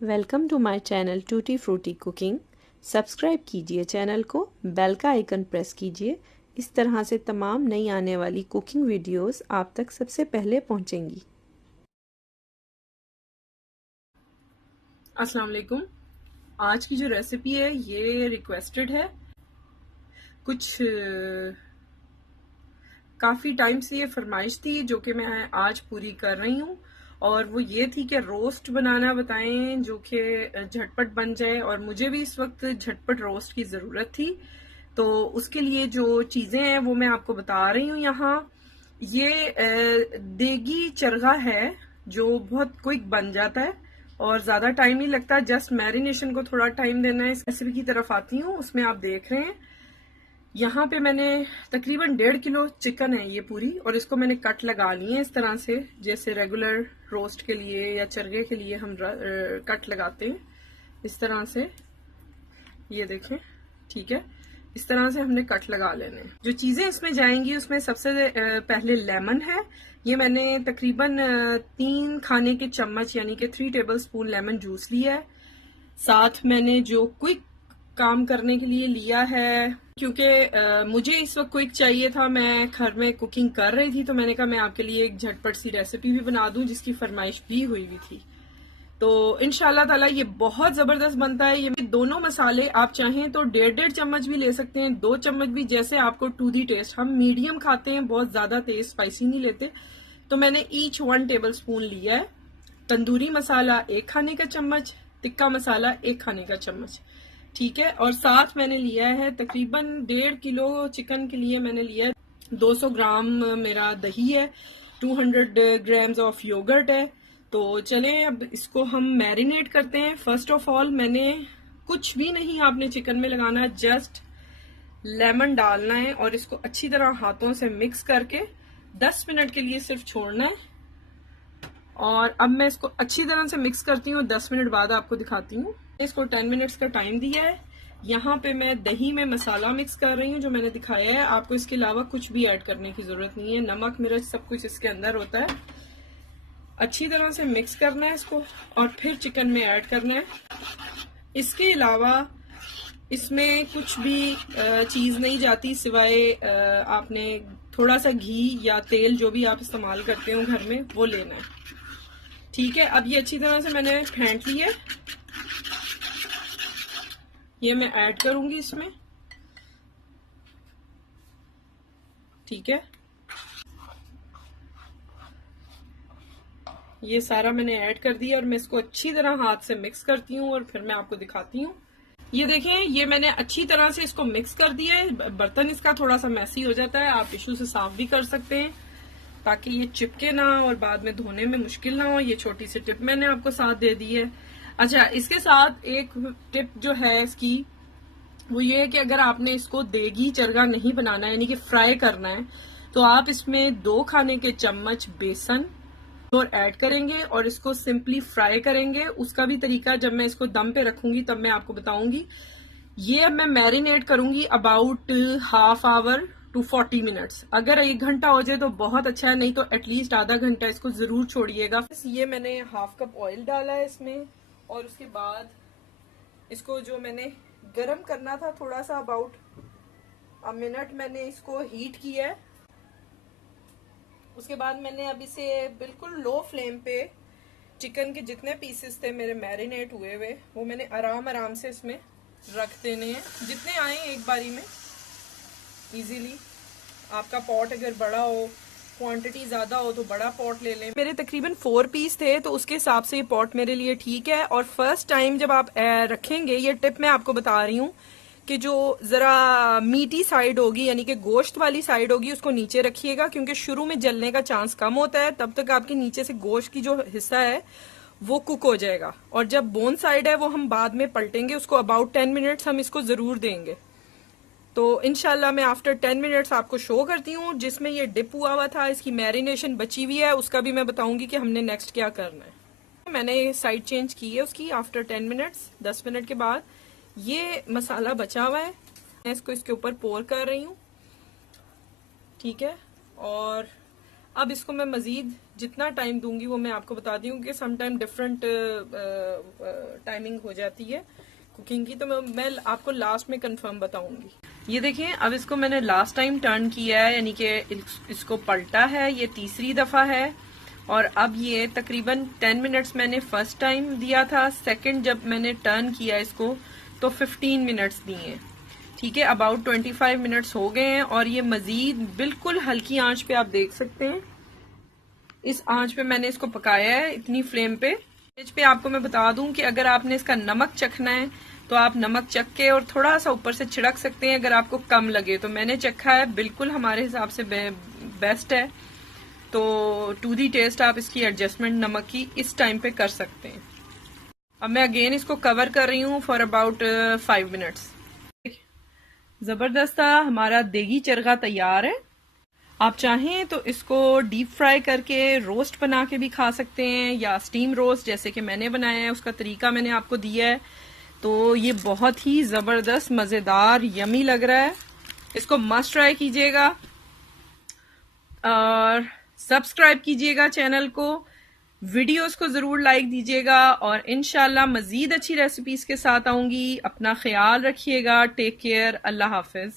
Welcome to my channel tutti frutti cooking. Subscribe कीजिए channel को, bell का icon press कीजिए। इस तरह से तमाम नई आने वाली कुकिंग वीडियोस आप तक सबसे पहले पहुंचेंगी। अस्सलाम वालेकुम। आज की जो रेसिपी है ये रिक्वेस्टेड है। कुछ काफ़ी टाइम से ये फरमाइश थी जो कि मैं आज पूरी कर रही हूँ, और वो ये थी कि रोस्ट बनाना बताएं जो कि झटपट बन जाए, और मुझे भी इस वक्त झटपट रोस्ट की ज़रूरत थी। तो उसके लिए जो चीज़ें हैं वो मैं आपको बता रही हूँ यहाँ। ये देगी चरगा है जो बहुत क्विक बन जाता है और ज़्यादा टाइम नहीं लगता, जस्ट मैरिनेशन को थोड़ा टाइम देना है। इस रेसिपी की तरफ आती हूँ, उसमें आप देख रहे हैं यहाँ पे मैंने तकरीबन 1.5 किलो चिकन है ये पूरी, और इसको मैंने कट लगा ली है इस तरह से, जैसे रेगुलर रोस्ट के लिए या चरगे के लिए हम कट लगाते हैं इस तरह से। ये देखें, ठीक है, इस तरह से हमने कट लगा लेने। जो चीज़ें इसमें जाएंगी उसमें सबसे पहले लेमन है। ये मैंने तकरीबन 3 खाने के चम्मच यानी कि 3 टेबल स्पून लेमन जूस लिया है। साथ मैंने जो क्विक काम करने के लिए लिया है, क्योंकि मुझे इस वक्त क्विक चाहिए था, मैं घर में कुकिंग कर रही थी, तो मैंने कहा मैं आपके लिए एक झटपट सी रेसिपी भी बना दूं जिसकी फरमाइश भी हुई थी। तो इंशाल्लाह ताला ये बहुत जबरदस्त बनता है। ये दोनों मसाले आप चाहें तो 1.5 चम्मच भी ले सकते हैं, 2 चम्मच भी, जैसे आपको टू दी टेस्ट। हम मीडियम खाते हैं, बहुत ज्यादा तेज स्पाइसी नहीं लेते, तो मैंने ईच 1 टेबल स्पून लिया है। तंदूरी मसाला 1 खाने का चम्मच, टिक्का मसाला 1 खाने का चम्मच, ठीक है। और साथ मैंने लिया है तकरीबन 1.5 किलो चिकन के लिए मैंने लिया 200 ग्राम मेरा दही है, 200 ग्राम्स ऑफ योगर्ट है। तो चलें अब इसको हम मैरिनेट करते हैं। फर्स्ट ऑफ ऑल मैंने कुछ भी नहीं आपने चिकन में लगाना, जस्ट लेमन डालना है और इसको अच्छी तरह हाथों से मिक्स करके 10 मिनट के लिए सिर्फ छोड़ना है। और अब मैं इसको अच्छी तरह से मिक्स करती हूँ, 10 मिनट बाद आपको दिखाती हूँ। इसको 10 मिनट्स का टाइम दिया है। यहाँ पे मैं दही में मसाला मिक्स कर रही हूँ जो मैंने दिखाया है। आपको इसके अलावा कुछ भी ऐड करने की जरूरत नहीं है, नमक मिर्च सब कुछ इसके अंदर होता है। अच्छी तरह से मिक्स करना है इसको और फिर चिकन में ऐड करना है। इसके अलावा इसमें कुछ भी चीज़ नहीं जाती सिवाय आपने थोड़ा सा घी या तेल जो भी आप इस्तेमाल करते हो घर में वो लेना है, ठीक है। अब ये अच्छी तरह से मैंने फेंट लिया है, ये मैं ऐड करूंगी इसमें, ठीक है। ये सारा मैंने ऐड कर दिया और मैं इसको अच्छी तरह हाथ से मिक्स करती हूँ और फिर मैं आपको दिखाती हूँ। ये देखें, ये मैंने अच्छी तरह से इसको मिक्स कर दिया है। बर्तन इसका थोड़ा सा मैसी हो जाता है, आप टिश्यू से साफ भी कर सकते हैं ताकि ये चिपके ना और बाद में धोने में मुश्किल ना हो। ये छोटी सी टिप मैंने आपको साथ दे दी है। अच्छा, इसके साथ एक टिप जो है इसकी वो ये है कि अगर आपने इसको देगी चरगा नहीं बनाना है यानी कि फ्राई करना है, तो आप इसमें 2 खाने के चम्मच बेसन और ऐड करेंगे और इसको सिंपली फ्राई करेंगे। उसका भी तरीका जब मैं इसको दम पे रखूंगी तब मैं आपको बताऊंगी। ये अब मैं मैरिनेट करूंगी about half hour to 40 minutes. अगर 1 घंटा हो जाए तो बहुत अच्छा है, नहीं तो एटलीस्ट आधा घंटा इसको जरूर छोड़िएगा। ये मैंने हाफ कप ऑयल डाला है इसमें, और उसके बाद इसको जो मैंने गरम करना था थोड़ा सा अबाउट अ मिनट मैंने इसको हीट किया है। उसके बाद मैंने अब इसे बिल्कुल लो फ्लेम पे चिकन के जितने पीसेस थे मेरे मैरिनेट हुए हुए वो मैंने आराम आराम से इसमें रख देने हैं, जितने आए एक बारी में इजीली। आपका पॉट अगर बड़ा हो, क्वांटिटी ज्यादा हो तो बड़ा पॉट ले लें। मेरे तकरीबन 4 पीस थे तो उसके हिसाब से ये पॉट मेरे लिए ठीक है। और फर्स्ट टाइम जब आप रखेंगे, ये टिप मैं आपको बता रही हूँ कि जो जरा मीटी साइड होगी यानी कि गोश्त वाली साइड होगी उसको नीचे रखिएगा, क्योंकि शुरू में जलने का चांस कम होता है, तब तक आपके नीचे से गोश्त की जो हिस्सा है वो कुक हो जाएगा। और जब बोन साइड है वो हम बाद में पलटेंगे, उसको अबाउट 10 मिनट्स हम इसको जरूर देंगे। तो इनशाला मैं आफ्टर 10 मिनट्स आपको शो करती हूँ। जिसमें ये डिप हुआ था इसकी मैरिनेशन बची हुई है, उसका भी मैं बताऊंगी कि हमने नेक्स्ट क्या करना है। मैंने साइड चेंज की है उसकी आफ्टर 10 मिनट्स, 10 मिनट के बाद। ये मसाला बचा हुआ है, मैं इसको इसके ऊपर पोर कर रही हूँ, ठीक है। और अब इसको मैं मजीद जितना टाइम दूंगी वो मैं आपको बता दी हूँ कि सम टाइम डिफरेंट टाइमिंग हो जाती है कुकिंग की, तो मैं आपको लास्ट में कंफर्म बताऊंगी। ये देखिए अब इसको मैंने लास्ट टाइम टर्न किया है, यानी कि इसको पलटा है, ये तीसरी दफा है। और अब ये तकरीबन 10 मिनट्स मैंने फर्स्ट टाइम दिया था, सेकंड जब मैंने टर्न किया इसको तो 15 मिनट्स दिए। ठीक है, अबाउट 25 मिनट्स हो गए हैं और ये मजीद बिल्कुल हल्की आंच पे आप देख सकते हैं, इस आंच पे मैंने इसको पकाया है, इतनी फ्लेम पे। इस पे आपको मैं बता दूं कि अगर आपने इसका नमक चखना है तो आप नमक चख के और थोड़ा सा ऊपर से छिड़क सकते हैं अगर आपको कम लगे तो। मैंने चखा है, बिल्कुल हमारे हिसाब से बेस्ट है। तो टू दी टेस्ट आप इसकी एडजस्टमेंट नमक की इस टाइम पे कर सकते हैं। अब मैं अगेन इसको कवर कर रही हूँ फॉर अबाउट 5 मिनट्स। जबरदस्त हमारा देगी चरगा तैयार है। आप चाहें तो इसको डीप फ्राई करके रोस्ट बना के भी खा सकते हैं, या स्टीम रोस्ट जैसे कि मैंने बनाया है, उसका तरीका मैंने आपको दिया है। तो ये बहुत ही जबरदस्त मजेदार यमी लग रहा है, इसको मस्ट ट्राई कीजिएगा और सब्सक्राइब कीजिएगा चैनल को, वीडियोस को जरूर लाइक दीजिएगा और इंशाल्लाह मजीद अच्छी रेसिपीज के साथ आऊंगी। अपना ख्याल रखिएगा, टेक केयर, अल्लाह हाफिज।